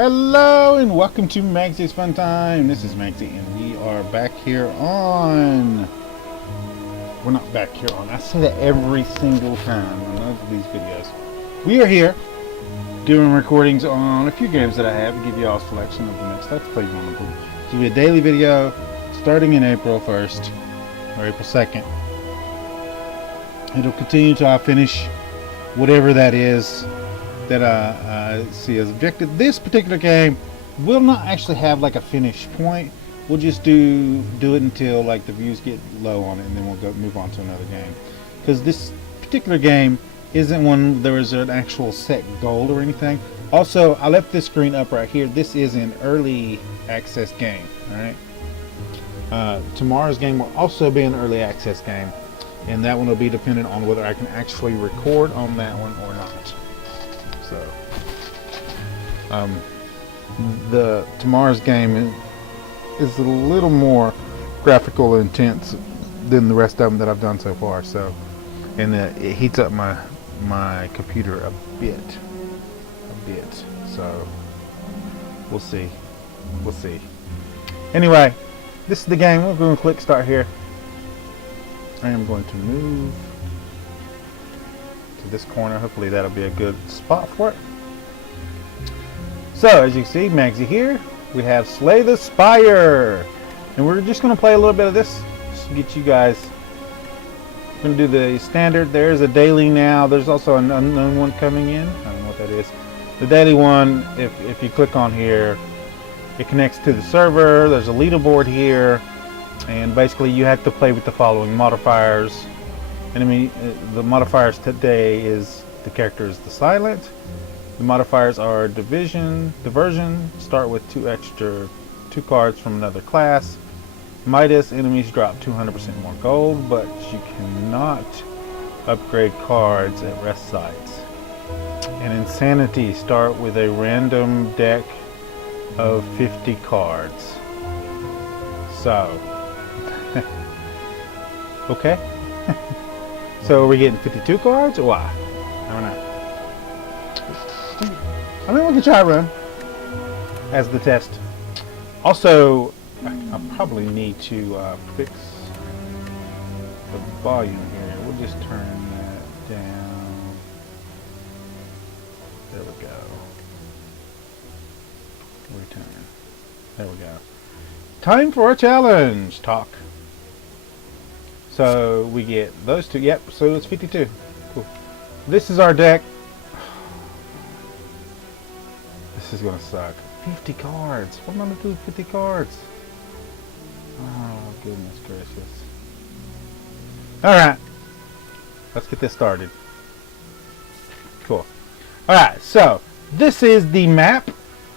Hello and welcome to Magzie's Fun Time. This is Magzie and we are back here on... We're not back here on... I say that every single time on none of these videos. We are here doing recordings on a few games that I have to give you all a selection of the next Let's Play you want to do. This will be a daily video starting in April 1st or April 2nd. It'll continue until I finish whatever that is that I see as objective. This particular game will not actually have like a finish point. We'll just do it until like the views get low on it, and then we'll move on to another game. Because this particular game isn't one there is an actual set goal or anything. Also, I left this screen up right here. This is an early access game. All right. Tomorrow's game will also be an early access game, and that one will be dependent on whether I can actually record on that one or not. So, the tomorrow's game is a little more graphical and intense than the rest of them that I've done so far. So, and it heats up my computer a bit. So, we'll see. Anyway, this is the game. We're going to click start here. I am going to move to this corner. Hopefully that'll be a good spot for it. So as you can see, Magzie here. We have Slay the Spire, and we're just going to play a little bit of this just to get you guys. We're going to do the standard. There's a daily now. There's also an unknown one coming in. I don't know what that is. The daily one, if you click on here, it connects to the server. There's a leaderboard here, and basically you have to play with the following modifiers. And I mean, the modifiers today is the character is the silent. The modifiers are diversion, start with two cards from another class. Midas, enemies drop 200% more gold, but you cannot upgrade cards at rest sites. And insanity, start with a random deck of 50 cards. So, okay. So are we getting 52 cards or why? I don't know. I mean, we can try a run as the test. Also, I'll probably need to fix the volume here. We'll just turn that down. There we go. Return. There we go. Time for a challenge. Talk. So we get those two. Yep, so it's 52. Cool. This is our deck. This is gonna suck. 50 cards. What am I gonna do with 50 cards? Oh, goodness gracious. Alright. Let's get this started. Cool. Alright, so this is the map.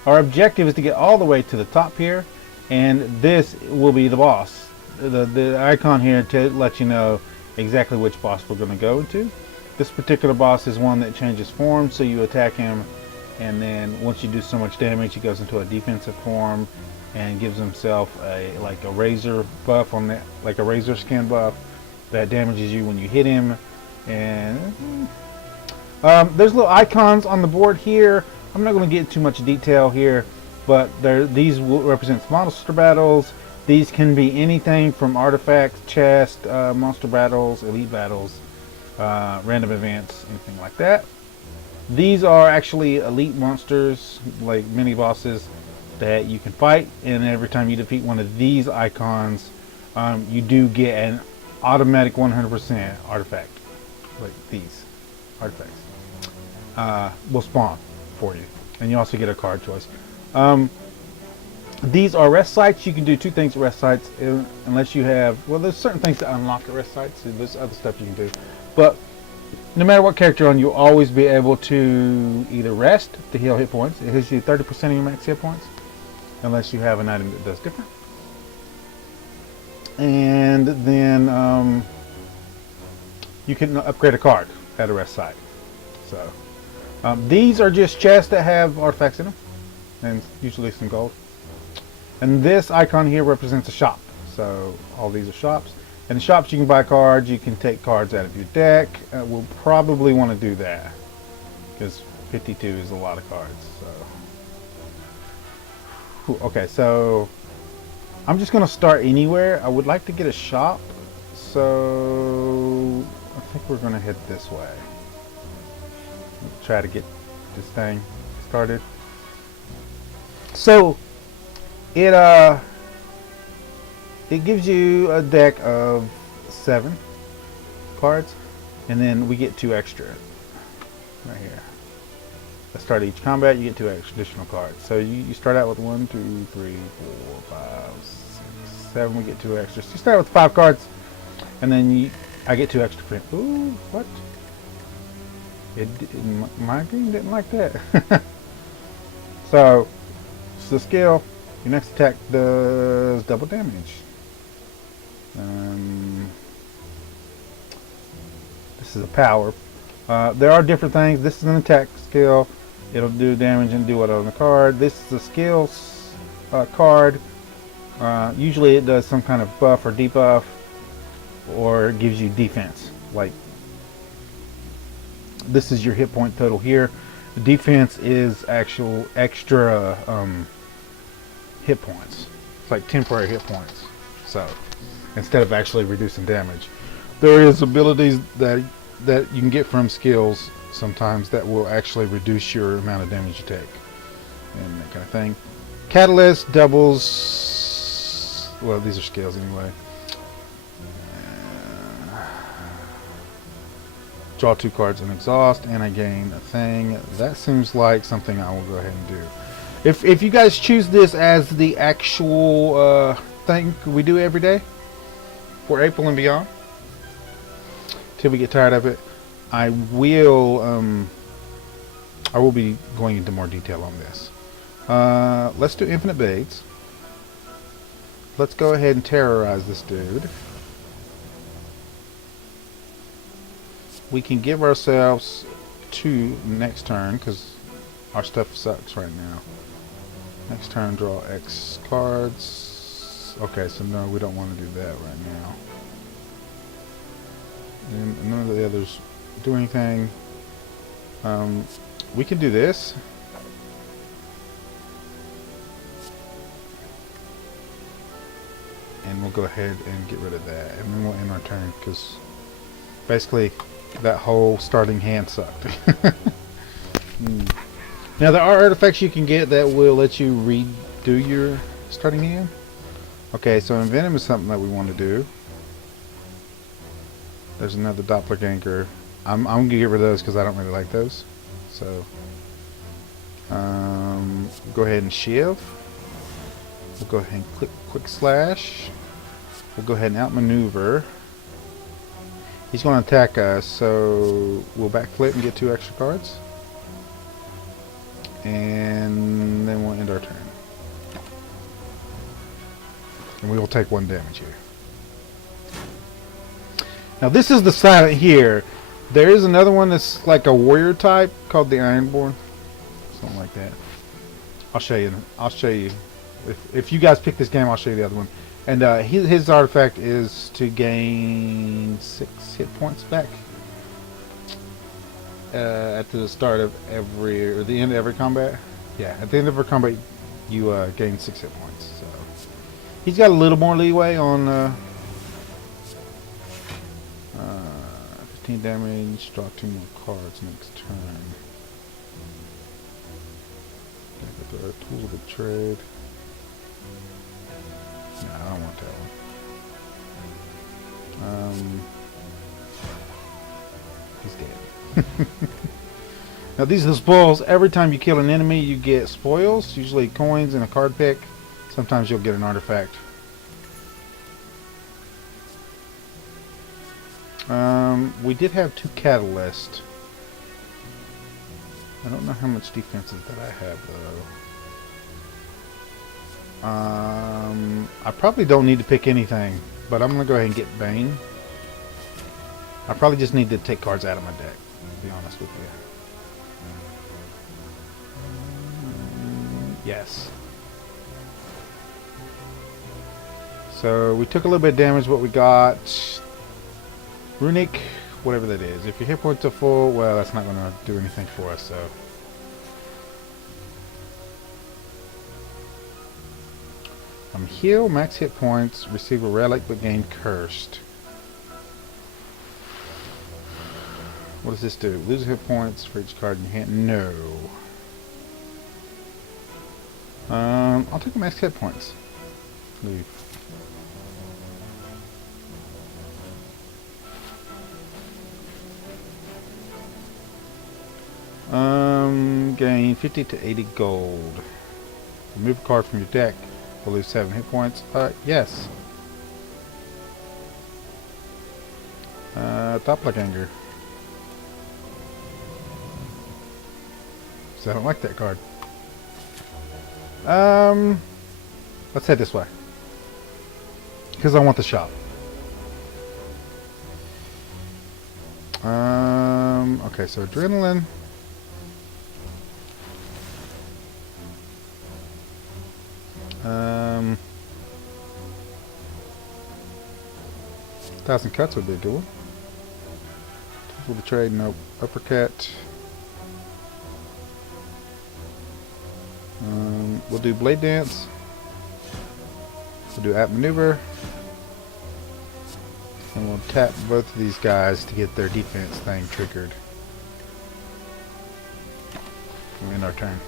Our objective is to get all the way to the top here, and this will be the boss. The icon here to let you know exactly which boss we're going to go into. This particular boss is one that changes form, so you attack him, and then once you do so much damage, he goes into a defensive form and gives himself a razor buff on that, like a razor skin buff that damages you when you hit him. And there's little icons on the board here. I'm not going to get too much detail here, but these will represent monster battles. These can be anything from artifacts, chest, monster battles, elite battles, random events, anything like that. These are actually elite monsters, like mini bosses that you can fight, and every time you defeat one of these icons, you do get an automatic 100% artifact. Like these artifacts will spawn for you, and you also get a card choice. These are rest sites. You can do two things at rest sites, unless you have, well, there's certain things to unlock at rest sites. There's other stuff you can do, but no matter what character you're on, you'll always be able to either rest to heal hit points. It gives you 30% of your max hit points, unless you have an item that does different. And then you can upgrade a card at a rest site. So these are just chests that have artifacts in them, and usually some gold. And this icon here represents a shop. So all these are shops. In the shops you can buy cards, you can take cards out of your deck. We'll probably want to do that because 52 is a lot of cards. So Okay, so I'm just gonna start anywhere. I would like to get a shop, so I think we're gonna head this way. Try to get this thing started. So it gives you a deck of 7 cards, and then we get 2 extra right here. At the start of each combat, you get 2 additional cards. So you start out with 1, 2, 3, 4, 5, 6, 7. We get 2 extras. So you start with 5 cards, and then I get 2 extra for him. Ooh, what? My game didn't like that. So it's the skill. Your next attack does double damage. This is a power. There are different things. This is an attack skill. It'll do damage and do what on the card. This is a skills card. Usually it does some kind of buff or debuff, or it gives you defense. Like this is your hit point total here. The defense is actual extra hit points. It's like temporary hit points. So instead of actually reducing damage, there is abilities that you can get from skills sometimes that will actually reduce your amount of damage you take and that kind of thing. Catalyst doubles, well, these are skills anyway. Draw 2 cards and exhaust, and I gain a thing. That seems like something I will go ahead and do. If you guys choose this as the actual thing we do every day for April and beyond, till we get tired of it, I will be going into more detail on this. Let's do infinite baits. Let's go ahead and terrorize this dude. We can give ourselves 2 next turn because our stuff sucks right now. Next turn, draw X cards. Okay, so no, we don't want to do that right now. And none of the others do anything. We can do this. And we'll go ahead and get rid of that. And then we'll end our turn because basically that whole starting hand sucked. Now there are artifacts you can get that will let you redo your starting hand. Okay, so Envenom is something that we want to do. There's another Doppelganger. I'm gonna get rid of those because I don't really like those. So go ahead and shiv. We'll go ahead and click quick slash. We'll go ahead and outmaneuver. He's going to attack us, so we'll backflip and get 2 extra cards. And then we'll end our turn. And we will take 1 damage here. Now this is the silent here. There is another one that's like a warrior type called the Ironborn. Something like that. I'll show you. I'll show you. If you guys pick this game, I'll show you the other one. And his artifact is to gain 6 hit points back at the start of every, or the end of every combat. Yeah, at the end of every combat, you gain 6 hit points. So he's got a little more leeway on 15 damage. Draw 2 more cards next turn. Tools of the trade. No, I don't want that one. He's dead. Now these are the spoils. Every time you kill an enemy, you get spoils, usually coins and a card pick. Sometimes you'll get an artifact. We did have 2 catalysts. I don't know how much defenses that I have though. I probably don't need to pick anything, but I'm gonna go ahead and get Bane. I probably just need to take cards out of my deck, to be honest with you. Yes. So we took a little bit of damage. What we got? Runic, whatever that is. If your hit points are full, well, that's not gonna do anything for us. So. Heal, max hit points, receive a relic but gain cursed. What does this do? Lose hit points for each card in your hand? No. I'll take the max hit points. Leave. Gain 50 to 80 gold. Remove a card from your deck. We'll lose 7 hit points. Yes. Doppelganger. So I don't like that card. Let's head this way. Because I want the shop. Okay, so adrenaline. Thousand cuts would be a good one. For the trade, no uppercut. We'll do blade dance. We'll do outmaneuver. And we'll tap both of these guys to get their defense thing triggered. We'll end our turn.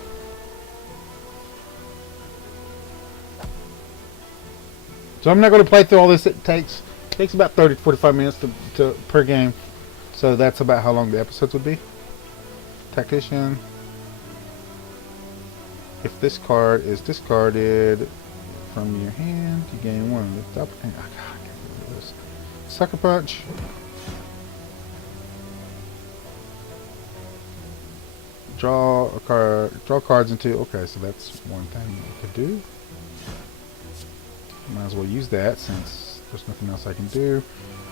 So I'm not going to play through all this. It takes about 30 to 45 minutes per game. So that's about how long the episodes would be. Tactician. If this card is discarded from your hand, you gain 1. Oh, God, I can't remember this. Sucker Punch. Draw a card. Draw cards into. Okay, so that's one thing you could do. Might as well use that since there's nothing else I can do.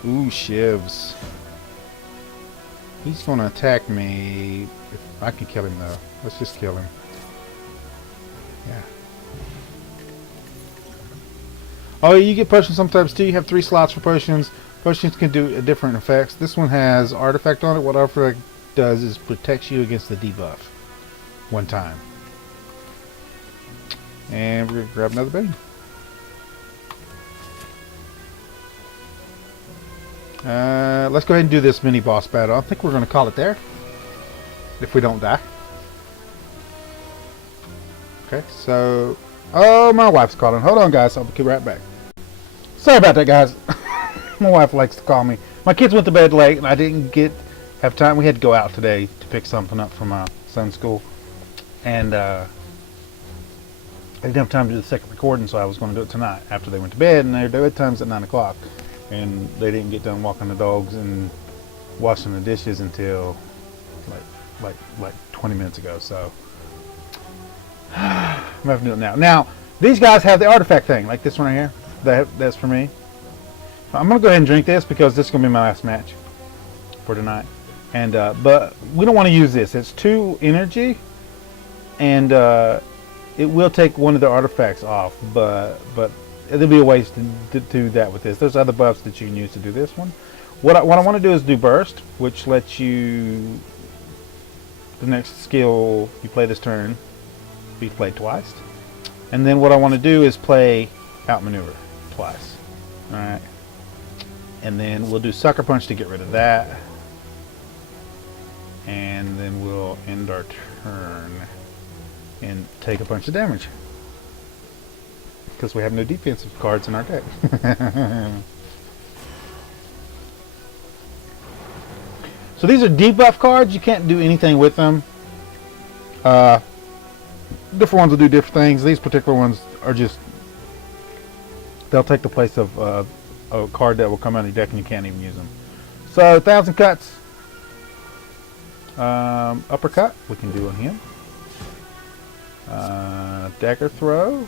Ooh, shivs. He's gonna attack me. If I can kill him though. Let's just kill him. Yeah. Oh, you get potions sometimes too. You have 3 slots for potions. Potions can do different effects. This one has artifact on it. What artifact does is protects you against the debuff. One time. And we're gonna grab another bane. Let's go ahead and do this mini boss battle. I think we're going to call it there. If we don't die. Okay, so... Oh, my wife's calling. Hold on, guys. I'll be right back. Sorry about that, guys. My wife likes to call me. My kids went to bed late, and I didn't have time. We had to go out today to pick something up from my son's school. And I didn't have time to do the second recording, so I was going to do it tonight after they went to bed. And their bedtime's at 9 o'clock. And they didn't get done walking the dogs and washing the dishes until like 20 minutes ago. So I'm having to do it now. Now these guys have the artifact thing, like this one right here. That's for me. I'm gonna go ahead and drink this because this is gonna be my last match for tonight. And but we don't want to use this. It's 2 energy, and it will take one of the artifacts off. But there'll be a way to do that with this. There's other buffs that you can use to do this one. What I want to do is do burst, which lets you, the next skill you play this turn, be played twice. And then what I want to do is play outmaneuver twice. Alright. And then we'll do sucker punch to get rid of that. And then we'll end our turn and take a bunch of damage. Because we have no defensive cards in our deck. So these are debuff cards. You can't do anything with them. Different ones will do different things. These particular ones are just... They'll take the place of a card that will come out of your deck and you can't even use them. So 1,000 cuts. Uppercut. We can do on him. Dagger throw.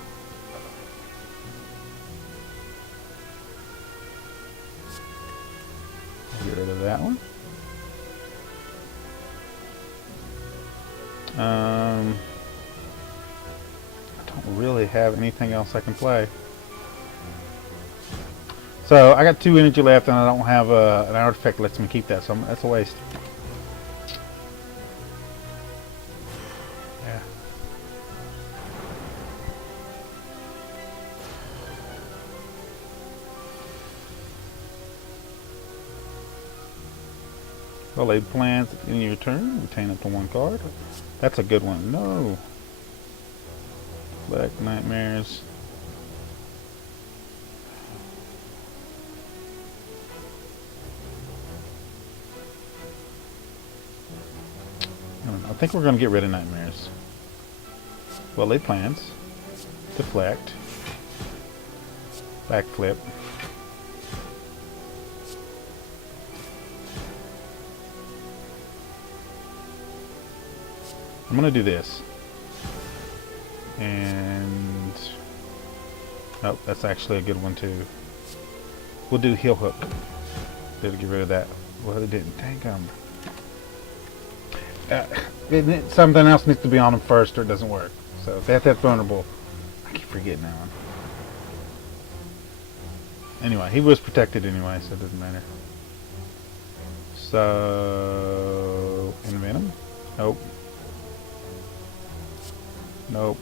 Get rid of that one. I don't really have anything else I can play. So I got 2 energy left, and I don't have an artifact that lets me keep that, so that's a waste. Yeah. Well-laid plans in your turn. Retain up to 1 card. That's a good one. No. Black Nightmares. I think we're going to get rid of Nightmares. Well-laid plans. Deflect. Backflip. I'm going to do this. And... oh, that's actually a good one too. We'll do Heel Hook. Did get rid of that. Well, it didn't. Dang 'em. Something else needs to be on them first or it doesn't work. So if they have to have vulnerable, I keep forgetting that one. Anyway, he was protected anyway, so it doesn't matter. So Envenom? Nope. Nope.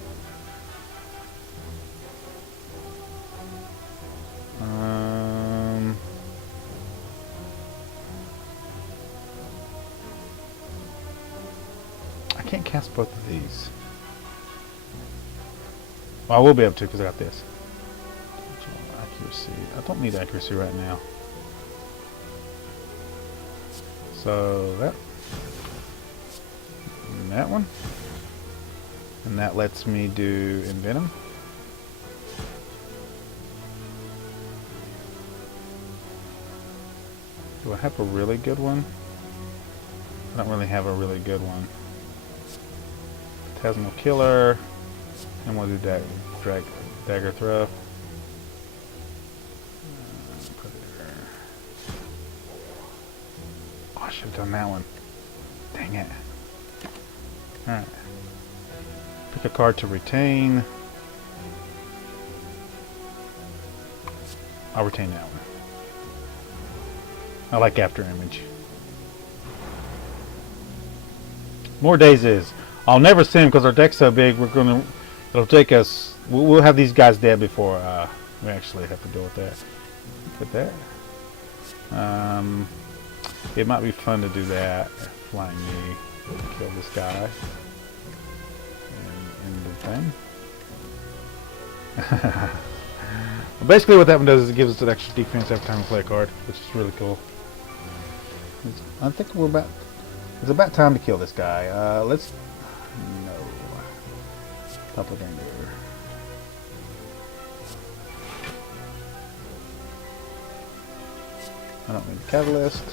I can't cast both of these. Well, I will be able to because I got this. Accuracy. I don't need accuracy right now. So that. And that one. And that lets me do Envenom. Do I have a really good one? I don't really have a really good one. Plasmal Killer. And we'll do Dagger Throw. Put it there. Oh, I should have done that one. Dang it. Alright. Pick a card to retain. I'll retain that one. I like After Image. More Dazes. I'll never see him because our deck's so big. It'll take us. We'll have these guys dead before we actually have to deal with that. Put that. It might be fun to do that. Flying me. Kill this guy. And the thing. Well, basically what that one does is it gives us an extra defense every time we play a card, which is really cool. I think it's about time to kill this guy. Let's... no. Public Anger. I don't need a Catalyst.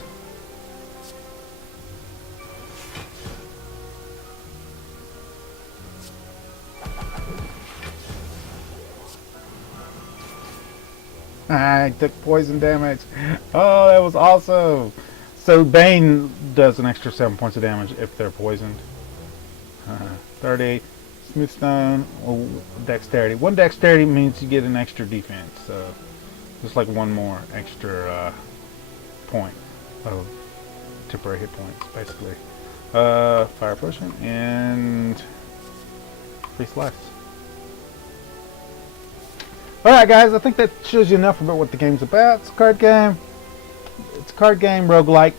I took poison damage. Oh, that was awesome. So Bane does an extra 7 points of damage if they're poisoned. 30. Smooth Stone. Oh, Dexterity. 1 Dexterity means you get an extra defense. So just like 1 more extra point of temporary hit points, basically. Fire Potion and Free Slice. Alright guys, I think that shows you enough about what the game's about. It's a card game. It's a card game, roguelike.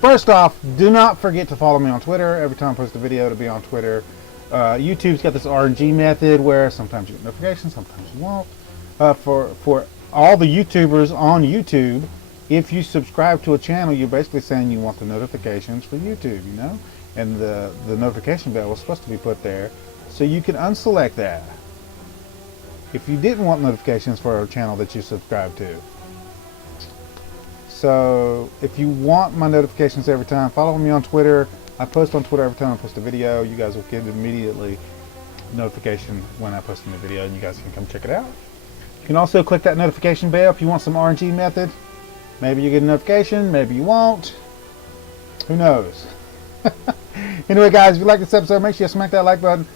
First off, do not forget to follow me on Twitter. Every time I post a video, to be on Twitter. YouTube's got this RNG method where sometimes you get notifications, sometimes you won't. For all the YouTubers on YouTube, if you subscribe to a channel, you're basically saying you want the notifications for YouTube, you know? And the notification bell was supposed to be put there. So you can unselect that if you didn't want notifications for a channel that you subscribe to. So if you want my notifications every time, follow me on Twitter. I post on Twitter every time I post a video. You guys will get immediately notification when I post a new video, and you guys can come check it out. You can also click that notification bell if you want some RNG method. Maybe you get a notification, maybe you won't. Who knows? Anyway guys, if you like this episode, make sure you smack that like button.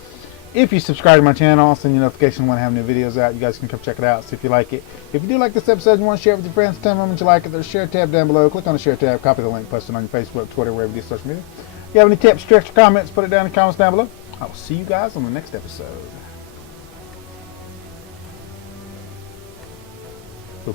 If you subscribe to my channel, I'll send you a notification when I have new videos out. You guys can come check it out, see if you like it. If you do like this episode and you want to share it with your friends, tell them that you like it. There's a share tab down below. Click on the share tab, copy the link, post it on your Facebook, Twitter, wherever you do social media. If you have any tips, tricks, or comments, put it down in the comments down below. I will see you guys on the next episode. Ooh.